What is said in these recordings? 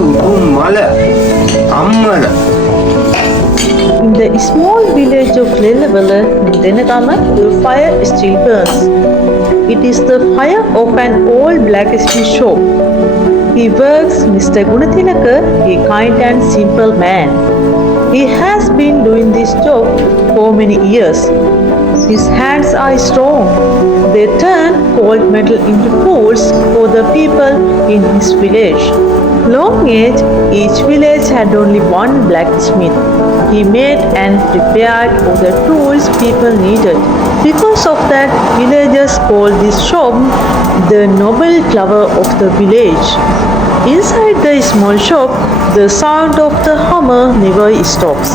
උතුම් මල අම්මල. In the small village of Lelawala, Denagama, the fire still burns. It is the fire of an old blacksmith shop. He works Mr. Gunathilaka, a kind and simple man. He has been doing this job for many years. His hands are strong. They turn cold metal into tools for the people in his village. Long age, each village had only one blacksmith. He made and prepared all the tools people needed. Because of that, villagers call this shop the noble flower of the village. Inside the small shop, the sound of the hammer never stops.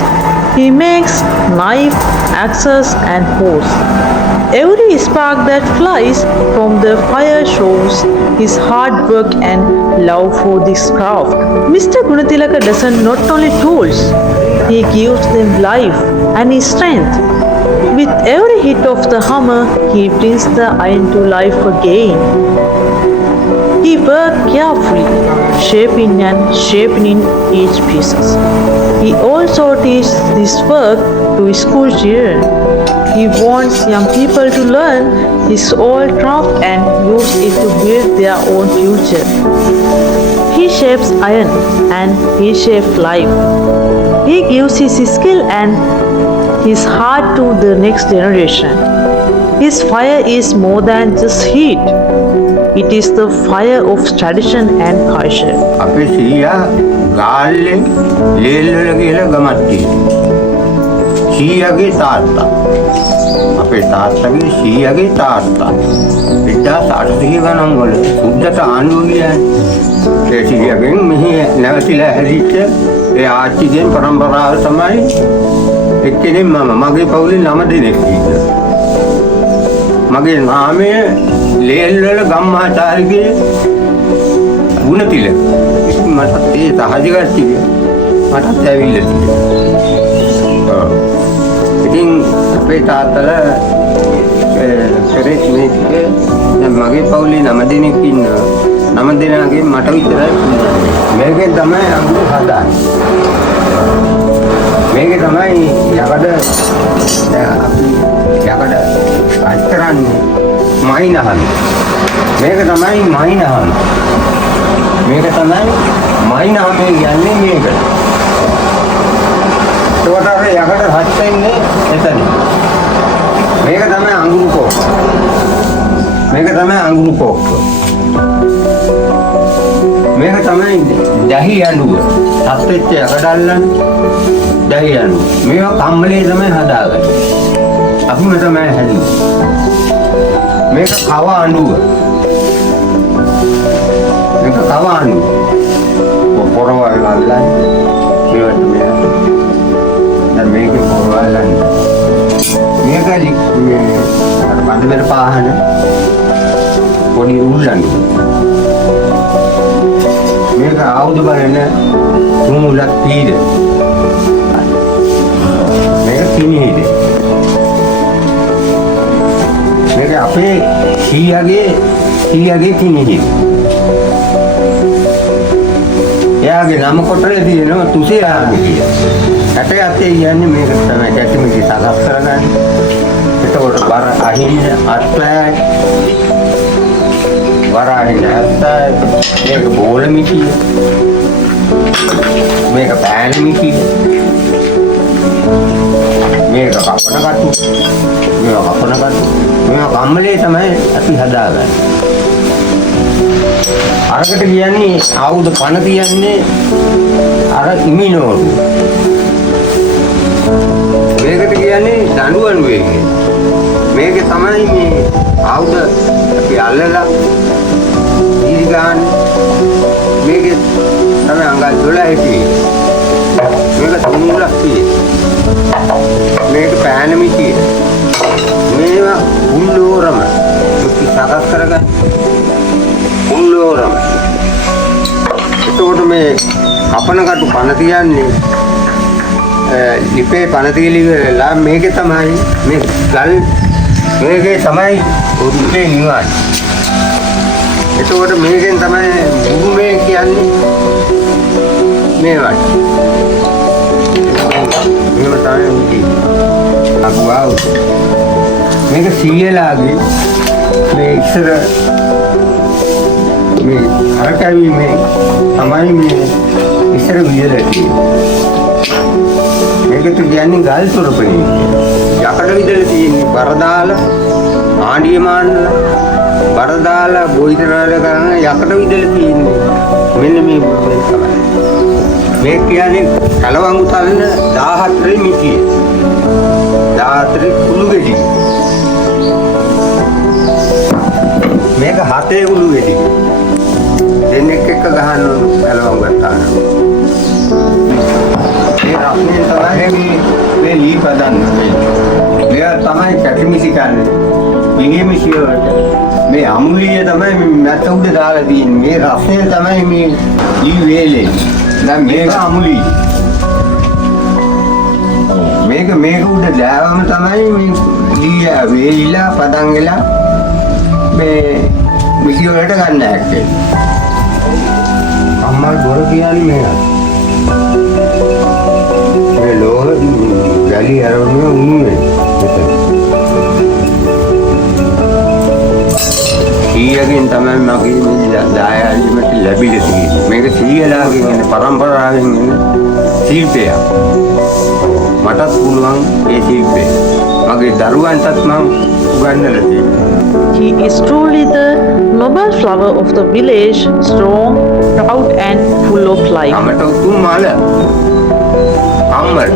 He makes knife, axes and hoes. Every spark that flies from the fire shows his hard work and love for this craft. Mr. Gunathilaka doesn't not only tools, he gives them life and strength. With every hit of the hammer, he brings the iron to life again. He worked carefully, shaping and shaping each pieces. He also teaches this work to school children. He wants young people to learn his old craft and use it to build their own future. He shapes iron and he shapes life. He gives his skill and his heart to the next generation. His fire is more than just heat. It is the fire of tradition and culture. අපේ සීයා ගාල්ලෙන් ලේල්වල කියලා ගමක් තියෙනවා. සීයාගේ තාත්තා. අපේ තාත්තගේ සීයාගේ තාත්තා. 1800 ගණන් වල බුද්ධට ආණ්ඩුව ගියානේ. ඒ සීයාගෙන් මෙහි නැවතිලා හැදිච්ච ඒ ආච්චිගෙන් පරම්පරාව තමයි එක්කෙනෙක් මගේ පවුලේ 9 දෙනෙක් ඉන්නවා. මගේ නාමය ලේල්වල ගම්මාචාරිගේ ගුණතිලක. මටත් ඒ සහජ කට්ටිය මටත් ඇවිල්ලා තියෙනවා. ඉතින් අපේ තාත්තලා කරේ මේක මගේ පවුලේ 9 දෙනෙක් ඉන්නවා. 9 දෙනාගෙන් මට විතරයි මේකෙන් තමයි අඟුරු හදාන්නේ. මේක තමයි යකඩ යකඩ අච්චරන්නේ මයින්හන්. මේක තමයි මයින්හන්. මේක තමයි මයින්හන් කියන්නේ මේක. ඒකට අර යකඩ හච්චෙන්නේ එතන. මේක තමයි අඟුරු කෝක්ක. මේක තමයි අඟුරු කෝක්ක. මේක තමයි දහි යඬුව. සත්වෙච්ච යකඩ අල්ලන්නේ දහි යඬුව. මේවා කම්මලේ තමයි හදාගන්නේ. අපිම තමයි හැදුවේ. මේක කව අඬුව. මේක කව අඬුව. පොරවල් අල්ලන්නේ. ඒවට මෙයා. දැන් මේක පොරවල් අල්ලන්නේ. මේක අර බඳ පාහන පොඩි උල්ලන්නේ. මේක ආයුධ බලන තුමුලක් පීඩ. මේක කිනිහිද. මේක අපේ සීයාගේ කිනිහිද. එයාගේ නම කොටලේ තියෙනවා තුසියාගේ කියලා. ඇටේ අතේ යන්නේ මේක තමයි කැටිමිටි සකස් කරගන්නේ. එතකොට බර අහින්න අත්පෑයි. වරාහින්න අත්පෑයි. මේක බෝල මිටිය. මේක පෑන මිටිය. මේක කපන කටු. මේක කපන කටු. මේක කම්මලේ තමයි අපි හදාගන්නේ. අරකට කියන්නේ ආයුධ පණ තියන්නේ අර ඉමිනෝරු. මේකට කියන්නේ දඬුවනුවේ කියන්නේ. මේක තමයි මේ ආයුධ අපි අල්ලලා ඉරි ගන්න. මේක තමයි අඟල් 12 තියෙන්නේ. මේක තුමුලක් තියෙන්නේ. මේක පෑන මිටිය. මේවා උල්ලෝරම මුක්ති සකස් කරගන්න. උල්ලෝරම. එතකොට මේ අපන කටු පණ තියන්නේ ලිපේ පණ තියලි වෙලා මේකේ තමයි මේ ගල් මේකේ තමයි උරුලේ නිවන්නේ. එතකොට මේකෙන් තමයි බුදු මේ කියන්නේ මේවට. මේව තමයි උටි. අකුවාව. මේක සීයලාගේ මේ ඉස්සර මේ අරකවි මේ තමයි මේ ඉස්සර වියලා තියෙන්නේ. මේකට කියන්නේ ගල් තොරපනේ. යකඩ විදලා තියෙන්නේ බර දාලා ආණ්ඩිය මාන්නලා බර දාලා බොයිතරාල කරන යකඩ විදලා තියෙන්නේ. මෙන්න මේ තමයි. මේ කියන්නේ කලවංගු තලන 14 මිටිය. 14 කුළු ගෙඩි. මේක 7 කුළු ගෙඩි. දෙන්නෙක් එක්ක ගහන්න කලවංගු ගන්නවා. මේ රස්නේ තමයි මේ ලී පදන්න වෙන්නේ. මෙයා තමයි කැටිමිසි කන්නේ. මිහිමිසි වලට මේ අමුලිය තමයි මැත උඩ දාලා තියෙන්නේ. මේ රස්නේ තමයි මේ ලී වේලේ. දැන් මේක අමුලි. මේක උඩ දාවම තමයි මේ ලී වේලිලා පදන් වෙලා මේ මිසි වලට ගන්න හැක්කේ. අම්මා බොර කියන්නේ මේක. මේ ලෝහ ගලි අරගෙන උන්නේ. සීයගෙන් තමයි මගේ මේ දායාදීමට ලැබිලා තියෙන්නේ. මේක සීයලාගෙන් එන පරම්පරාවෙන් එන ශිල්පයක්. මටත් පුළුවන් ඒ ශිල්පය. මගේ දරුවන්ටත් මම උගන්වලා තියෙනවා. He is truly the noble flower of the village, strong, proud and full of life. අමට උතුම් මල. අම්මර